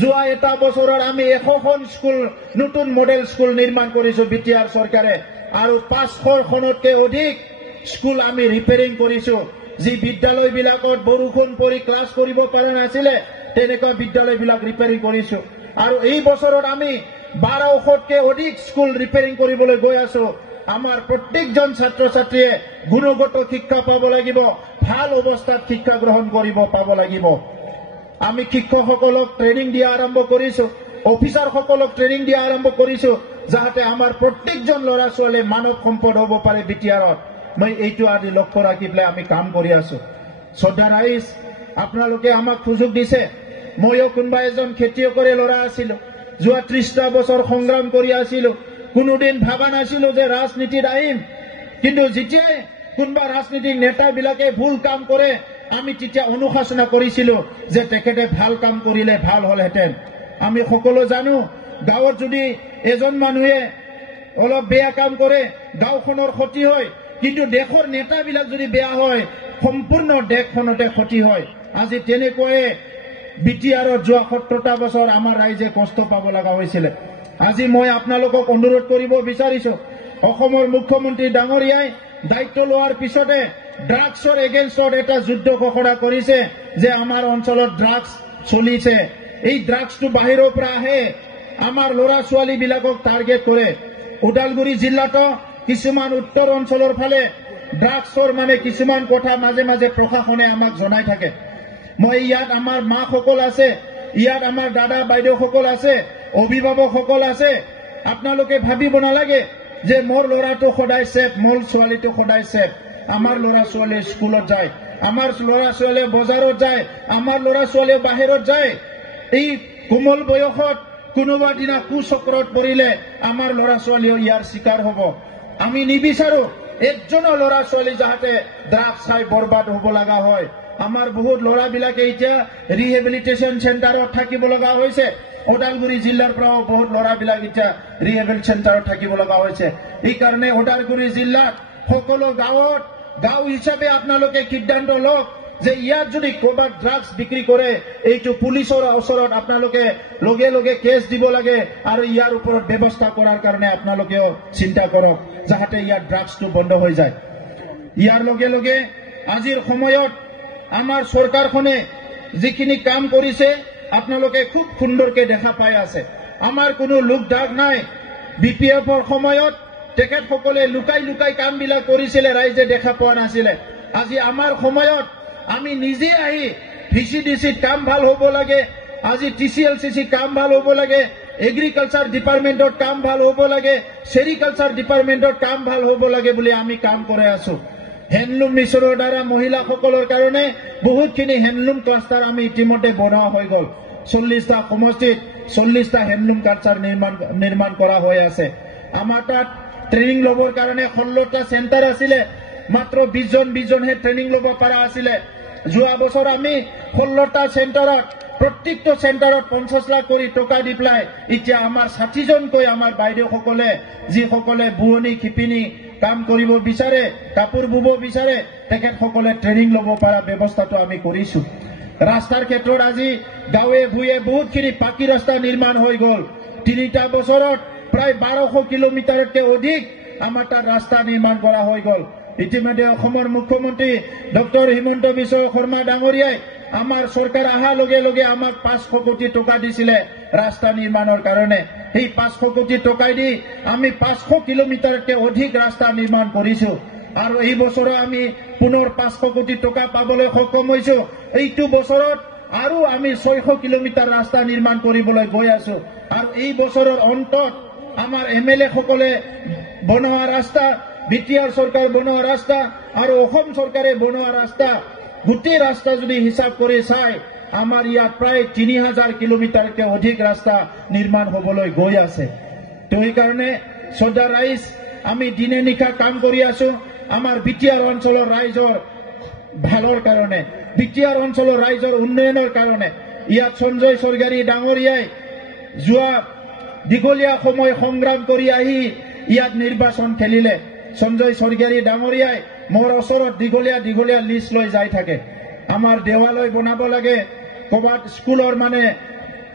যোৱা এটা বছৰত আমি 100খন স্কুল, নতুন মডেল স্কুল নিৰ্মাণ কৰিছো বিটিআৰ চৰকাৰে, আৰু 500খনতকৈ অধিক স্কুল আমি ৰিপেয়াৰিং কৰিছো। যি বিদ্যালয়বিলাকত বৰষুণ পৰি ক্লাছ কৰিব পৰা নাছিলে তেনেকুৱা বিদ্যালয়বিলাক ৰিপেয়াৰিং কৰিছো। আৰু এই বছৰত আমি 1200তকৈ অধিক স্কুল ৰিপেয়াৰিং কৰিবলৈ গৈ আছো। আমাৰ প্ৰত্যেকজন ছাত্ৰ ছাত্ৰীয়ে গুণগত শিক্ষা পাব লাগিব, ভাল অৱস্থাত শিক্ষা গ্ৰহণ কৰিব পাব লাগিব। আমি শিক্ষকসকলক ট্ৰেইনিং দিয়া আৰম্ভ কৰিছো, অফিচাৰসকলক ট্ৰেইনিং দিয়া আৰম্ভ কৰিছো, যাতে আমাৰ প্ৰত্যেকজন ল'ৰা ছোৱালীয়ে মানৱ সম্পদ হ'ব পাৰে বিটিআৰত। মই এইটো আজি লক্ষ্য ৰাখি পেলাই আমি কাম কৰি আছো। শ্ৰদ্ধা ৰাইজ, আপোনালোকে আমাক সুযোগ দিছে। ময়ো কোনোবা এজন খেতিয়কৰে ল'ৰা আছিলো, যোৱা 30টা বছৰ সংগ্ৰাম কৰি আছিলো। কোনোদিন ভাবা নাছিলো যে ৰাজনীতিত আহিম, কিন্তু যেতিয়াই কোনোবা ৰাজনীতিক নেতাবিলাকে ভুল কাম কৰে আমি তেতিয়া অনুশাসনা কৰিছিলো যে তেখেতে ভাল কাম কৰিলে ভাল হলহেঁতেন। আমি সকলো জানো গাঁৱত যদি এজন মানুহে অলপ বেয়া কাম কৰে গাঁওখনৰ ক্ষতি হয়, কিন্তু দেশৰ নেতাবিলাক যদি বেয়া হয় সম্পূৰ্ণ দেশখনতে ক্ষতি হয়। আজি তেনেকৈয়ে বিটিআৰত যোৱা 70টা বছৰ আমাৰ ৰাইজে কষ্ট পাব লগা হৈছিলে। আজি মই আপোনালোকক অনুৰোধ কৰিব বিচাৰিছো, অসমৰ মুখ্যমন্ত্ৰী ডাঙৰীয়াই দায়িত্ব লোৱাৰ পিছতে ড্ৰাগছৰ এগেইনষ্টত এটা যুদ্ধ ঘোষণা কৰিছে যে আমাৰ অঞ্চলত ড্ৰাগছ চলিছে। এই ড্ৰাগছটো বাহিৰৰ পৰা আহে, আমাৰ ল'ৰা ছোৱালীবিলাকক টাৰ্গেট কৰে। ওদালগুৰি জিলাতো কিছুমান উত্তৰ অঞ্চলৰ ফালে ড্ৰাগছৰ কিছুমান কথা মাজে মাজে প্ৰশাসনে আমাক জনাই থাকে। মই ইয়াত আমাৰ মাসকল আছে, ইয়াত আমাৰ দাদা বাইদেউসকল আছে, অভিভাৱকসকল আছে। আপোনালোকে ভাবিব নালাগে যে মোৰ ল'ৰাটো সদায় ছেফ, মোৰ ছোৱালীটো সদায় ছেফ। আমাৰ ল'ৰা ছোৱালীয়ে স্কুলত যায়, আমাৰ ল'ৰা ছোৱালীয়ে বজাৰত যায়, আমাৰ ল'ৰা ছোৱালীয়ে বাহিৰত যায়। এই কোমল বয়সত কোনোবা দিনা কুচক্ৰত পৰিলে আমাৰ ল'ৰা ছোৱালীও ইয়াৰ চিকাৰ হ'ব। আমি নিবিচাৰো একজনো ল'ৰা ছোৱালী যাতে ড্ৰাগছ খাই বৰবাদ হ'ব লগা হয়। আমাৰ বহুত ল'ৰাবিলাকে এতিয়া ৰিহেবিলিটেশ্যন চেণ্টাৰত থাকিব লগা হৈছে। ওদালগুৰি জিলাৰ পৰাও বহুত ল'ৰাবিলাক এতিয়া ৰিহেবিলিটেশ্যন চেণ্টাৰত থাকিব লগা হৈছে। এইকাৰণে ওদালগুৰি জিলাত সকলো গাঁৱত গাঁও হিচাপে আপোনালোকে সিদ্ধান্ত লওক যে ইয়াত যদি ক'ৰবাত ড্ৰাগছ বিক্ৰী কৰে এইটো পুলিচৰ ওচৰত আপোনালোকে লগে লগে কেছ দিব লাগে, আৰু ইয়াৰ ওপৰত ব্যৱস্থা কৰাৰ কাৰণে আপোনালোকেও চিন্তা কৰক যাতে ইয়াত ড্ৰাগছটো বন্ধ হৈ যায়। ইয়াৰ লগে লগে আজিৰ সময়ত আমাৰ চৰকাৰখনে যিখিনি কাম কৰিছে আপোনালোকে খুব সুন্দৰকৈ দেখা পাই আছে। আমাৰ কোনো লোক দাগ নাই। বিপিএফৰ সময়ত তেখেতসকলে লুকাই লুকাই কামবিলাক কৰিছিলে, ৰাইজে দেখা পোৱা নাছিলে। আজি আমাৰ সময়ত আমি নিজে আহি ভিচিডিচিত কাম ভাল হ'ব লাগে, আজি TCLCC কাম ভাল হ'ব লাগে, এগ্ৰিকালচাৰ ডিপাৰ্টমেণ্টত কাম ভাল হ'ব লাগে, চেৰিকালচাৰ ডিপাৰ্টমেণ্টত কাম ভাল হ'ব লাগে বুলি আমি কাম কৰি আছো। হেণ্ডলুম মিছনৰ দ্বাৰা মহিলাসকলৰ কাৰণে বহুতখিনি হেণ্ডলুম ক্লাষ্টাৰ আমি ইতিমধ্যে বনোৱা হৈ গ'ল। 40টা সমষ্টিত 40টা হেণ্ডলুম ক্লাষ্টাৰ নিৰ্মাণ কৰা হৈ আছে। আমাৰ তাত ট্ৰেইনিং ল'বৰ কাৰণে 16টা চেণ্টাৰ আছিলে, মাত্ৰ 20জনহে ট্ৰেইনিং ল'ব পৰা আছিলে। যোৱা বছৰ আমি 16টা চেণ্টাৰত প্ৰত্যেকটো চেণ্টাৰত 50 লাখ কৰি টকা দি পেলাই এতিয়া আমাৰ 60জনকৈ আমাৰ বাইদেউসকলে যিসকলে বুৱনী শিপিনী কাম কৰিব বিচাৰে, কাপোৰ বুব বিচাৰে, তেখেতসকলে ট্ৰেইনিং ল'ব পৰা ব্যৱস্থাটো আমি কৰিছো। ৰাস্তাৰ ক্ষেত্ৰত আজি গাঁৱে ভূঞে বহুতখিনি পাকি ৰাস্তা নিৰ্মাণ হৈ গ'ল। 3টা বছৰত প্ৰায় 1200 কিলোমিটাৰতকৈ অধিক আমাৰ তাত ৰাস্তা নিৰ্মাণ কৰা হৈ গ'ল। ইতিমধ্যে অসমৰ মুখ্যমন্ত্ৰী ডক্টৰ হিমন্ত বিশ্ব শৰ্মা ডাঙৰীয়াই আমাৰ চৰকাৰ অহাৰ লগে লগে আমাক 500 কোটি টকা দিছিলে ৰাস্তা নিৰ্মাণৰ কাৰণে। সেই 500 কোটি টকাই দি আমি 500 কিলোমিটাৰতকৈ অধিক ৰাস্তা নিৰ্মাণ কৰিছো, আৰু এই বছৰো আমি পুনৰ 500 কোটি টকা পাবলৈ সক্ষম হৈছো। এইটো বছৰত আৰু আমি 600 কিলোমিটাৰ ৰাস্তা নিৰ্মাণ কৰিবলৈ গৈ আছো, আৰু এই বছৰৰ অন্তত আমাৰ MLA সকলে বনোৱা ৰাস্তা, বিটিআৰ চৰকাৰ বনোৱা ৰাস্তা আৰু অসম চৰকাৰে বনোৱা ৰাস্তা, গোটেই ৰাস্তা যদি হিচাপ কৰি চাই আমাৰ ইয়াত প্ৰায় 3000 কিলোমিটাৰতকৈ অধিক ৰাস্তা নিৰ্মাণ হ'বলৈ গৈ আছে। তো সেইকাৰণে শ্ৰদ্ধা ৰাইজ, আমি দিনে নিশা কাম কৰি আছো আমাৰ বিটিআৰ অঞ্চলৰ ৰাইজৰ ভালৰ কাৰণে, বিটিআৰ অঞ্চলৰ ৰাইজৰ উন্নয়নৰ কাৰণে। ইয়াত সঞ্জয় স্বৰ্গাৰী ডাঙৰীয়াই যোৱা দীঘলীয়া সময় সংগ্ৰাম কৰি আহি ইয়াত নিৰ্বাচন খেলিলে। সঞ্জয় স্বৰ্গাৰী ডাঙৰীয়াই মোৰ ওচৰত দীঘলীয়া লিষ্ট লৈ যাই থাকে। আমাৰ দেৱালয় বনাব লাগে, ক'ৰবাত স্কুলৰ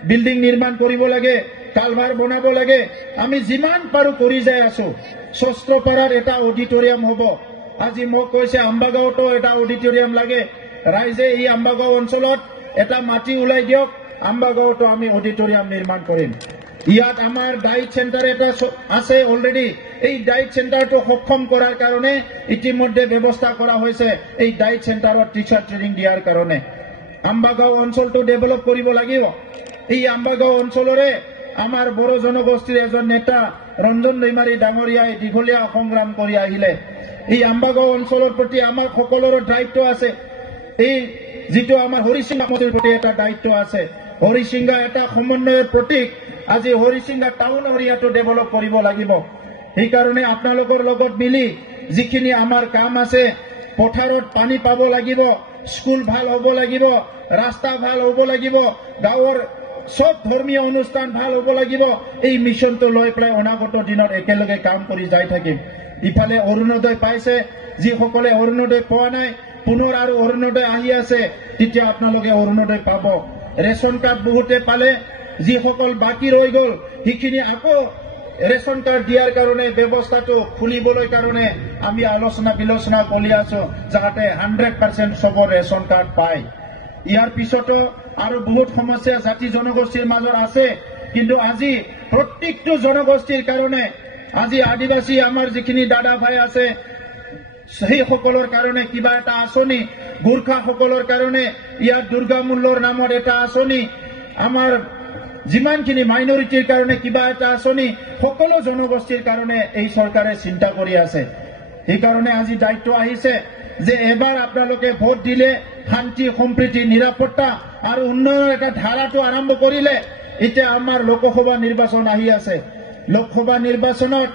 বিল্ডিং নিৰ্মাণ কৰিব লাগে, কালভাৰ বনাব লাগে। আমি যিমান পাৰো কৰি যাই আছো। শস্ত্ৰপাৰাত এটা অডিটৰিয়াম হ'ব। আজি মোক কৈছে আম্বাগাঁৱতো এটা অডিটৰিয়াম লাগে। ৰাইজে এই আম্বাগাঁও অঞ্চলত এটা মাটি ওলাই দিয়ক, আম্বাগাঁৱতো আমি অডিটৰিয়াম নিৰ্মাণ কৰিম। ইয়াত আমাৰ ডায়েট চেণ্টাৰ এটা আছে অলৰেডি। এই ডায়েট চেণ্টাৰটো সক্ষম কৰাৰ কাৰণে ইতিমধ্যে ব্যৱস্থা কৰা হৈছে এই ডায়েট চেণ্টাৰত টিচাৰ ট্ৰেইনিং দিয়াৰ কাৰণে। আম্বাগাঁও অঞ্চলটো ডেভেলপ কৰিব লাগিব। এই আম্বাগাঁও অঞ্চলৰে আমাৰ বড়ো জনগোষ্ঠীৰ এজন নেতা ৰঞ্জন দৈমাৰী ডাঙৰীয়াই দীঘলীয়া সংগ্ৰাম কৰি আহিলে। এই আম্বাগাঁও অঞ্চলৰ প্ৰতি আমাৰ সকলোৰে দায়িত্ব আছে। এই যিটো আমাৰ হৰিসিংহা সমষ্টিৰ প্ৰতি এটা দায়িত্ব আছে। হৰিসিংহা এটা সমন্বয়ৰ প্ৰতীক। আজি হৰিসিংহা টাউন এৰিয়াটো ডেভেলপ কৰিব লাগিব। সেইকাৰণে আপোনালোকৰ লগত মিলি যিখিনি আমাৰ কাম আছে, পথাৰত পানী পাব লাগিব, স্কুল ভাল হ'ব লাগিব, ৰাস্তা ভাল হ'ব লাগিব, গাঁৱৰ সব ধৰ্মীয় অনুষ্ঠান ভাল হ'ব লাগিব। এই মিছনটো লৈ পেলাই অনাগত দিনত একেলগে কাম কৰি যাই থাকিম। ইফালে অৰুণোদয় পাইছে, যিসকলে অৰুণোদয় পোৱা নাই পুনৰ আৰু অৰুণোদয় আহি আছে, তেতিয়া আপোনালোকে অৰুণোদয় পাব। ৰেচন কাৰ্ড বহুতে পালে, যিসকল বাকী ৰৈ গ'ল সেইখিনি আকৌ ৰেচন কাৰ্ড দিয়াৰ কাৰণে ব্যৱস্থাটো খুলিবলৈ কাৰণে আমি আলোচনা বিলোচনা কৰি আছো, যাতে 100% সবৰ ৰেচন কাৰ্ড পায়। ইয়াৰ পিছতো আৰু বহুত সমস্যা জাতি জনগোষ্ঠীৰ মাজত আছে, কিন্তু আজি প্ৰত্যেকটো জনগোষ্ঠীৰ কাৰণে, আজি আদিবাসী আমাৰ যিখিনি দাদা ভাই আছে সেইসকলৰ কাৰণে কিবা এটা আঁচনি, গোৰ্খাসকলৰ কাৰণে ইয়াত দুৰ্গা মূল্যৰ নামত এটা আঁচনি, আমাৰ যিমানখিনি মাইনৰিটিৰ কাৰণে কিবা এটা আঁচনি, সকলো জনগোষ্ঠীৰ কাৰণে এই চৰকাৰে চিন্তা কৰি আছে। সেইকাৰণে আজি দায়িত্ব আহিছে যে এবাৰ আপোনালোকে ভোট দিলে শান্তি সম্প্ৰীতি নিৰাপত্তা আৰু উন্নয়নৰ এটা ধাৰাটো আৰম্ভ কৰিলে। এতিয়া আমাৰ লোকসভা নিৰ্বাচন আহি আছে। লোকসভা নিৰ্বাচনত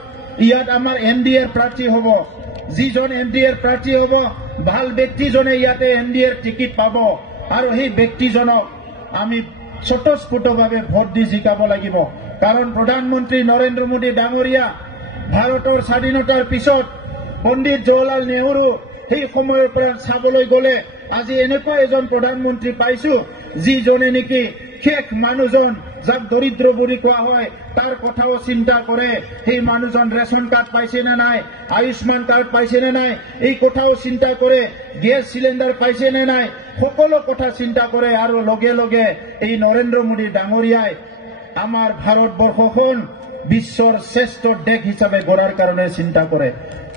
ইয়াত আমাৰ NDAৰ প্ৰাৰ্থী হ'ব। যিজন NDAৰ প্ৰাৰ্থী হ'ব, ভাল ব্যক্তিজনে ইয়াতে NDAৰ টিকিট পাব আৰু সেই ব্যক্তিজনক আমি স্বতঃস্ফূৰ্তভাৱে ভোট দি জিকাব লাগিব। কাৰণ প্ৰধানমন্ত্ৰী নৰেন্দ্ৰ মোদী ডাঙৰীয়া ভাৰতৰ স্বাধীনতাৰ পিছত পণ্ডিত জৱাহৰলাল নেহৰু সেই সময়ৰ পৰা চাবলৈ গ'লে আজি এনেকুৱা এজন প্ৰধানমন্ত্ৰী পাইছো, যিজনে নেকি শেষ মানুহজন, যাক দৰিদ্ৰ বুলি কোৱা হয়, তাৰ কথাও চিন্তা কৰে। সেই মানুহজন ৰেচন কাৰ্ড পাইছে নে নাই, আয়ুষ্মান কাৰ্ড পাইছে নে নাই, এই কথাও চিন্তা কৰে। গেছ চিলিণ্ডাৰ পাইছে নে নাই, সকলো কথা চিন্তা কৰে। আৰু লগে লগে এই নৰেন্দ্ৰ মোদী ডাঙৰীয়াই আমাৰ ভাৰতবৰ্ষখন বিশ্বৰ শ্ৰেষ্ঠ দেশ হিচাপে গঢ়াৰ কাৰণে চিন্তা কৰে।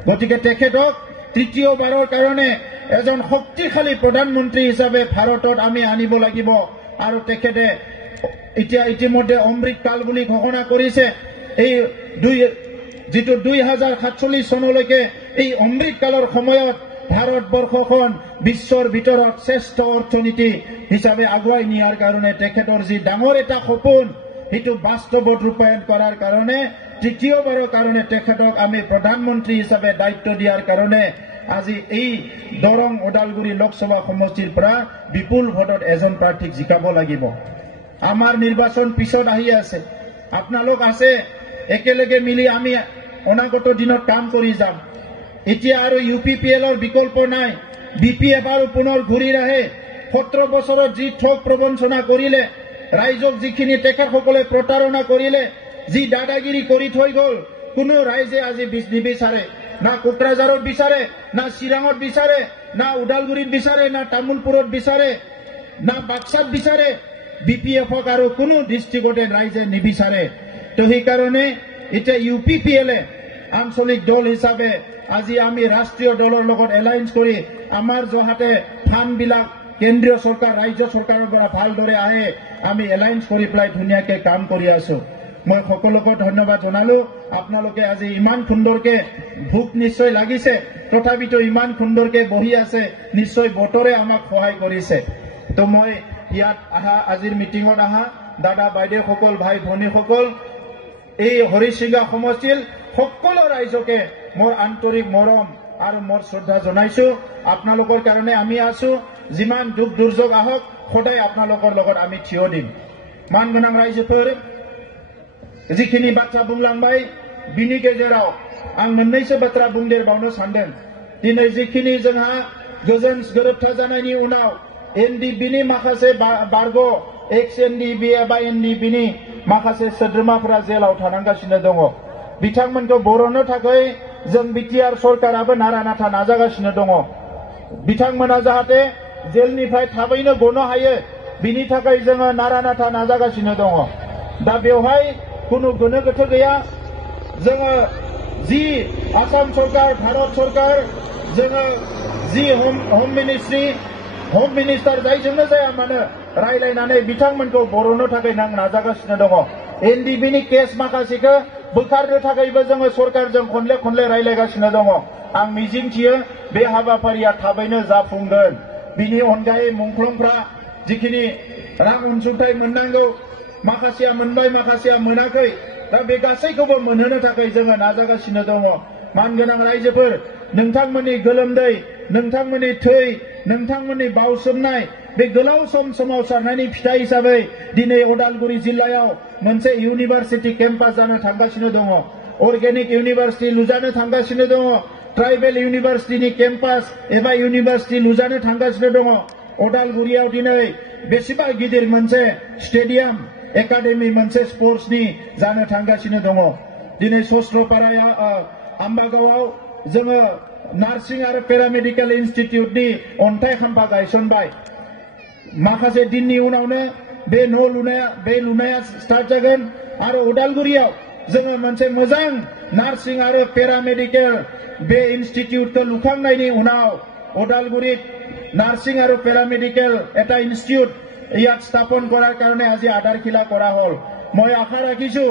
গতিকে তেখেতক তৃতীয়বাৰৰ কাৰণে এজন শক্তিশালী প্ৰধানমন্ত্ৰী হিচাপে ভাৰতত আমি আনিব লাগিব। আৰু তেখেতে এতিয়া ইতিমধ্যে অমৃত কাল বুলি ঘোষণা কৰিছে। এই যিটো 2047 চনলৈকে এই অমৃত কালৰ সময়ত ভাৰতবৰ্ষখন বিশ্বৰ ভিতৰত শ্ৰেষ্ঠ অৰ্থনীতি হিচাপে আগুৱাই নিয়াৰ কাৰণে তেখেতৰ যি ডাঙৰ এটা সপোন, সেইটো বাস্তৱত ৰূপায়ণ কৰাৰ কাৰণে তৃতীয়বাৰৰ কাৰণে তেখেতক আমি প্ৰধানমন্ত্ৰী হিচাপে দায়িত্ব দিয়াৰ কাৰণে আজি এই দৰং ওদালগুৰি লোকসভা সমষ্টিৰ পৰা বিপুল ভোটত এজন প্ৰাৰ্থীক জিকাব লাগিব। আমাৰ নিৰ্বাচন পিছত আহি আছে, আপোনালোক আছে, একেলগে মিলি আমি অনাগত দিনত কাম কৰি যাম। এতিয়া আৰু UPPLৰ বিকল্প নাই। BPF আৰু পুনৰ ঘূৰি আহে। 17 বছৰত যি ঠগ প্ৰবঞ্চনা কৰিলে, ৰাইজক যিখিনি তেখেতসকলে প্ৰতাৰণা কৰিলে, যি দাদাগিৰি কৰি থৈ গ'ল, কোনো ৰাইজে আজি নিবিচাৰে। না কোকৰাঝাৰত বিচাৰে, না চিৰাঙত বিচাৰে, না ওদালগুৰিত বিচাৰে, না তামোলপুৰত বিচাৰে, না বাক্সাত বিচাৰে। BPFক আৰু কোনো ডিষ্ট্ৰিক্টতে ৰাইজে নিবিচাৰে। তো সেইকাৰণে এতিয়া UPPLে আঞ্চলিক দল হিচাপে আজি আমি ৰাষ্ট্ৰীয় দলৰ লগত এলায়েন্স কৰি আমাৰ যাতে ফাণ্ডবিলাক কেন্দ্ৰীয় চৰকাৰ, ৰাজ্য চৰকাৰৰ পৰা ভালদৰে আহে, আমি এলায়েন্স কৰি পেলাই ধুনীয়াকৈ কাম কৰি আছো। মই সকলোকে ধন্যবাদ জনালো। আপোনালোকে আজি ইমান সুন্দৰকে, ভোক নিশ্চয় লাগিছে, তথাপিতো ইমান সুন্দৰকে বহি আছে, নিশ্চয় বতৰে আমাক সহায় কৰিছে। তো মই ইয়াত আহা আজিৰ মিটিঙত আহা দাদা বাইদেউসকল ভাই ভনীসকল এই হৰিচিঙ্গা সমষ্টিৰ সকলো ৰাইজকে মোৰ আন্তৰিক মৰম আৰু মোৰ শ্ৰদ্ধা জনাইছো। আপোনালোকৰ কাৰণে আমি আছো, যিমান দুখ দুৰ্যোগ আহক সদায় আপোনালোকৰ লগত আমি থিয় দিম। মান গোনাं ৰাইজোफोर जिखिनि बाथ्रा बुंलांबाय बिनि गेजेराव आं मोननैसो बाथ्रा बुंदेरबावनो सानदों। दिनै जिखिनि जोंहा गोजोन गोरोबथा जानायनि उनाव एनडिबिनि माखासे बारग' एक्स एनडिबि एबा एनडिबिनि माखासे सोद्रोमाफोरा जेलाव थानांगासिनो दङ। बिथांमोनखौ बर'नो थाखाय जों बिटिआर सरकाराबो नारा नाथा नाजागासिनो दङ। बिथांमोना जाहाथे जेलनिफ्राय थाबैनो गनो हायो बिनि थाखाय जोङो नारा नाथा नाजागासिनो दङ। दा बेवहाय कुनु गोनो गोथो गैया। जोङो जि आसाम सरकार भारत सरकार जोङो जि होम मिनिस्टार जायजोंनो जाया मानो रायलायनानै बिथांमोनखौ बर'नो थाखाय नाजागासिनो दङ। एनडिबिनि केस माखासेखौ बोखारनो थाखायबो जोङो सरकारजों खनले खनले रायलायगासिनो दङ। आं मिजिंथियो बे हाबाफारिया थाबैनो जाफुंगोन। बिनि अनगायै मुंख्लंफ्रा जिखिनि रां अनसुंथाइ मोननांगौ माखासेया मोनबाय माखासेया मोनाखै, दा बे गासैखौबो मोनहोनो थाखाय जोङो नाजागासिनो दङ। मानगोनां रायजोफोर, नोंथांमोननि गोलोमदै, नोंथांमोननि थै, नोंथांमोननि बावसोमनाय बे गोलाव सम सोमावसारनायनि फिथाइ हिसाबै दिनै उदालगुरि जिल्लायाव मोनसे इउनिभार्सिटि केम्पास जानो थांगासिनो दङ। अर्गेनिक इउनिभार्सिटि लुजानो थांगासिनो दङ। ट्राइबेल इउनिभार्सिटिनि केम्पास एबा इउनिभार्सिटि लुजानो थांगासिनो दङ। उदालगुरियाव दिनै बेसेबा गिदिर मोनसे स्टेडियाम एकाडेमि मोनसे स्पर्ट्सनि जानो थांगासिनो दङ। दिनै सस्त्रपाराया आम्बागावआव जोङो नार्सिं आरो पेरामेडिकेल इन्स्टिट्यूटनि अन्थाइ खाम्फा गायसनबाय। माखासे दिननि उनावनो बे लुनाया स्टार्ट जागोन आरो उदालगुरियाव जोङो मोनसे मोजां नार्सिं आरो पेरामेडिकेल बे इन्स्टिट्यूटखौ लुखांनायनि उनाव उदालগুৰিত নাৰ্সিং আৰু পেৰামেডিকেল এটা ইনষ্টিটিউট ইয়াত স্থাপন কৰাৰ কাৰণে আজি আধাৰশিলা কৰা হ'ল। মই আশা ৰাখিছো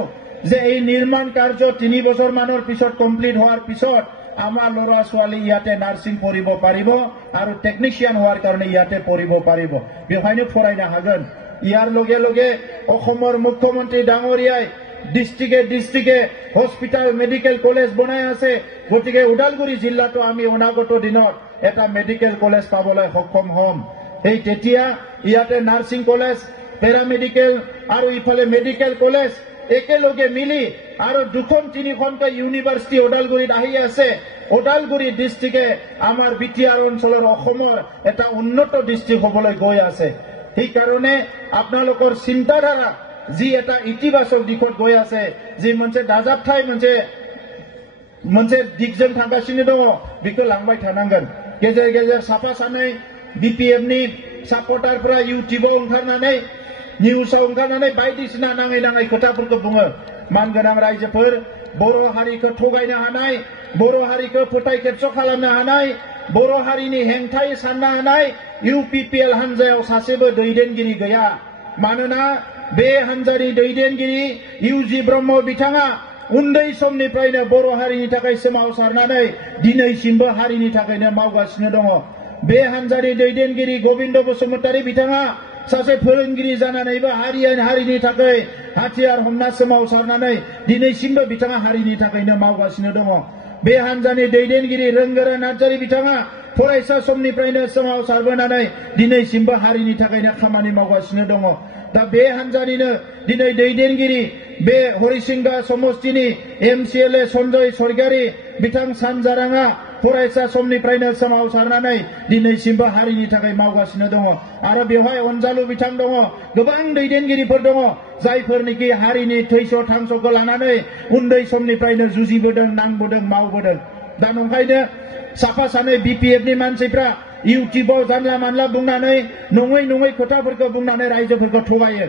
যে এই নিৰ্মাণ কাৰ্য 3 বছৰ মানৰ পিছত কমপ্লিট হোৱাৰ পিছত আমাৰ ল'ৰা ছোৱালী ইয়াতে নাৰ্সিং পঢ়িব পাৰিব আৰু টেকনিচিয়ান হোৱাৰ কাৰণে ইয়াতে পঢ়িব পাৰিব, বেহাইনো ফৰাইনা হাগন। ইয়াৰ লগে লগে অসমৰ মুখ্যমন্ত্ৰী ডাঙৰীয়াই ডিস্ট্ৰিক্টে হস্পিটাল মেডিকেল কলেজ বনাই আছে। গতিকে উদালগুৰি জিলাতো আমি অনাগত দিনত এটা মেডিকেল কলেজ পাবলৈ সক্ষম হম। এই তেতিয়া ইয়াতে নার্সিং কলেজ, পেৰামেডিকেল আৰু ইফালে মেডিকেল কলেজ একেলগে মিলি আৰু 2-3খনকৈ ইউনিভাৰ্চিটি উদালগুৰিত আহি আছে। উদালগুৰি ডিস্ট্ৰিক্টে আমাৰ বিটিআৰ অঞ্চলৰ অসমৰ এটা উন্নত ডিস্ট্ৰিক্ট হবলৈ গৈ আছে। সেইকাৰণে আপোনালোকৰ চিন্তাধাৰা যি এটা ইতিবাচক দিশত গৈ আছে, যি मोनसे दाजाबथाय मोनसे दिगजों थांगासिनो दङ, बेखौ लांबाय थानांगोन। गेजेर गेजेर साफा सानै बिपिएफनि सापर्टारफोरा इउटिउबाव ओंखारनानै निउसाव ओंखारनानै बायदिसिना नाङै खोथाफोरखौ बुङो। मानगोनां रायजोफोर, बर' हारिखौ थगायनो हानाय, बर' हारिखौ फोथाय खेबस' खालामनो हानाय, बर' हारिनि हेंथायै साननो हानाय इउपिपिएल हानजायाव सासेबो दैदेनगिरि गैया। मानोना बे हानजानि दैदेनगिरि इउजि ब्रह्म बिथाङा उन्दै समनिफ्रायनो बर' हारिनि थाखाय सोमावसारनानै दिनैसिमबो हारिनि थाखायनो मावगासिनो दङ। बे हानजानि दैदेनगिरि गबिन्द बसुमतारी बिथाङा सासे फोरोंगिरि जानानैबो हारिनि थाखाय हाथियार हमना सोमावसारनानै दिनैसिमबो बिथाङा हारिनि थाखायनो मावगासिनो दङ। बे हानजानि दैदेनगिरि रोंगोरा नार्जारी बिथाङा फरायसा समनिफ्रायनो सोमावसारबोनानै दिनैसिमबो हारिनि थाखायनो खामानि मावगासिनो दङ। दा बे हानजानिनो दिनै दैदेनगिरि बे हरिसिंगा समष्टिनि एमसिएलए सन्जय सरगारी बिथां सानजाराङा फरायसा समनिफ्रायनो सोमावसारनानै दिनैसिमबो हारिनि थाखाय मावगासिनो दङ। आरो बेवहाय अनजालु बिथां दङ, गोबां दैदेनगिरिफोर दङ जायफोरनिखि हारिनि थैस' थांस'खौ लानानै उन्दै समनिफ्रायनो जुजिबोदों, नांबोदों, मावबोदों। दा नंखायनो साफा सानै बिपिएफनि मानसिफ्रा इउटिउबाव जानला मानला बुंनानै नङै खोथाफोरखौ बुंनानै रायजोफोरखौ थगायो।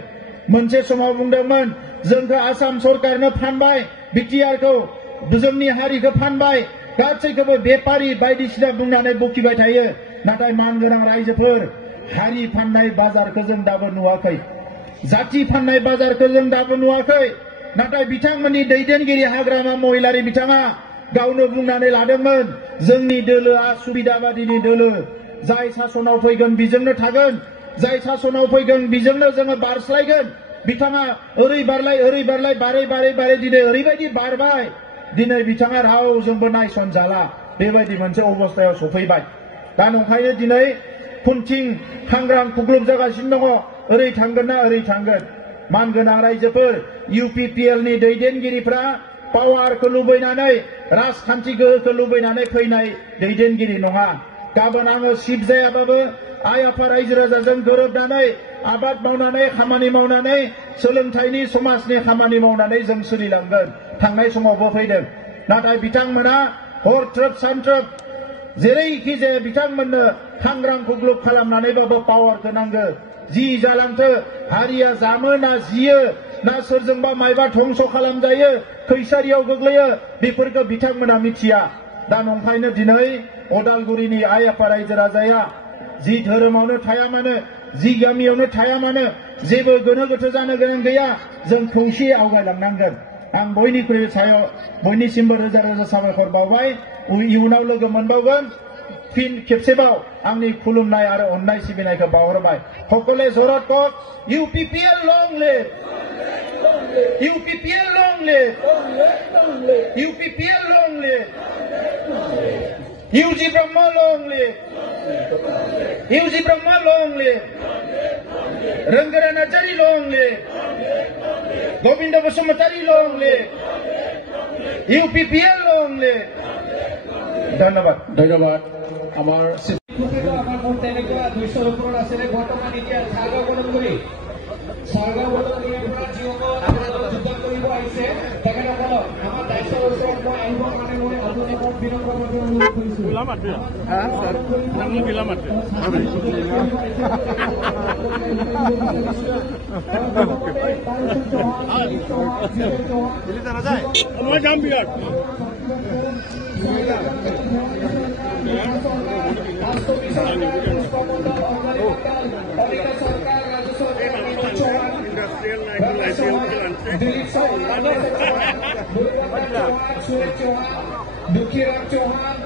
मोनसे समाव बुंदोंमोन जोंखौ आसाम सरकारनो फानबाय, बिटिआरखौ जोंनि हारिखौ फानबाय, गासैखौबो बेपारी बायदिसिना बुंनानै बखिबाय थायो। नाथाय मानगोनां रायजोफोर, हारि फाननाय बाजारखौ जों दाबो नुवाखै, जाति फाननाय बाजारखौ जों दाबो नुवाखै। नाथाय बिथांमोननि दैदेनगिरि हाग्रामा महिलारि बिथाङा गावनो बुंनानै लादोंमोन जोंनि दोलोआ सुबिदाबादिनि दोलो, जाय सासनाव फैगोन बिजोंनो थागोन। जाय सासनाव फैगोन बिजोंनो जोङो बारस्लायगोन बिथाङा ओरै बारलाय बारै दिनै ओरैबायदि बारबाय दिनै बिथाङा रावजोंबो नायसनजाला बेबायदि मोनसे अबस्थायाव सफैबाय दा नंखायनो दिनै खुनथिं थांग्रां खुग्लुब जागासिनो दङ ओरै थांगोन ना ओरै थांगोन मानगोनां रायजोफोर UPPL नि दैदेनगिरिफ्रा पावारखौ लुबैनानै राजखान्थि गोहोखौ लुबैनानै फैनाय दैदेनगिरि नङा गाबोन आङो सिट जायाबाबो आइ आफा रायजो राजाजों गोरोबनानै आबाद मावनानै खामानि मावनानै सोलोंथाइनि समाजनि खामानि मावनानै जों सोलिलांगोन थांनाय समावबो फैदों नाथाय बिथांमोना हरथ्रोब सानथ्रोब जेरैखि जाया बिथांमोननो थांग्रां खुग्लुब खालामनानैबाबो पावारखौ नांगौ जि जालांथो हारिया जामो ना जियो ना सोरजोंबा मायबा धंस खालामजायो खैसारियाव गोग्लैयो बेफोरखौ बिथांमोना मिथिया दा नंखायनो दिनै अदालगुरिनि आइ आफा रायजो राजाया जि धोरोमावनो थाया मानो जि गामियावनो थाया मानो जेबो गोनो गोथो जानो गोनां गैया जों खौसेयै आवगायलांनांगोन आं बयनिख्रुइबो सायाव बयनिसिमबो रोजा रोजा साबायखर बावबाय इयुनाव लोगो मोनबावगोन फिन खेबसेबाव आंनि खुलुमनाय आरो अननाय सिबिनायखौ बावहरबाय সকলে জোৰত কওক UPPL long live UPPL long live UPPL long live UG Brahma long live UG Brahma long live Rangara Nachari long live Govinda Basumatari long live UPPL long live ধন্যবাদ ধন্যবাদ আমার তেনেকুৱা 200 ওপৰত আছে বৰ্তমান এতিয়া সাৰগাঁও বনগুৰি যুদ্ধ কৰিব আহিছে তেখেতসকলক আমাৰ দায়িত্বৰ ওচৰত মই আহিবৰ কাৰণে মই আপোনালোকক বিনম্ৰভাৱে অনুৰোধ কৰিছোঁ মই যাম বিৰাট दुखीराम चौहान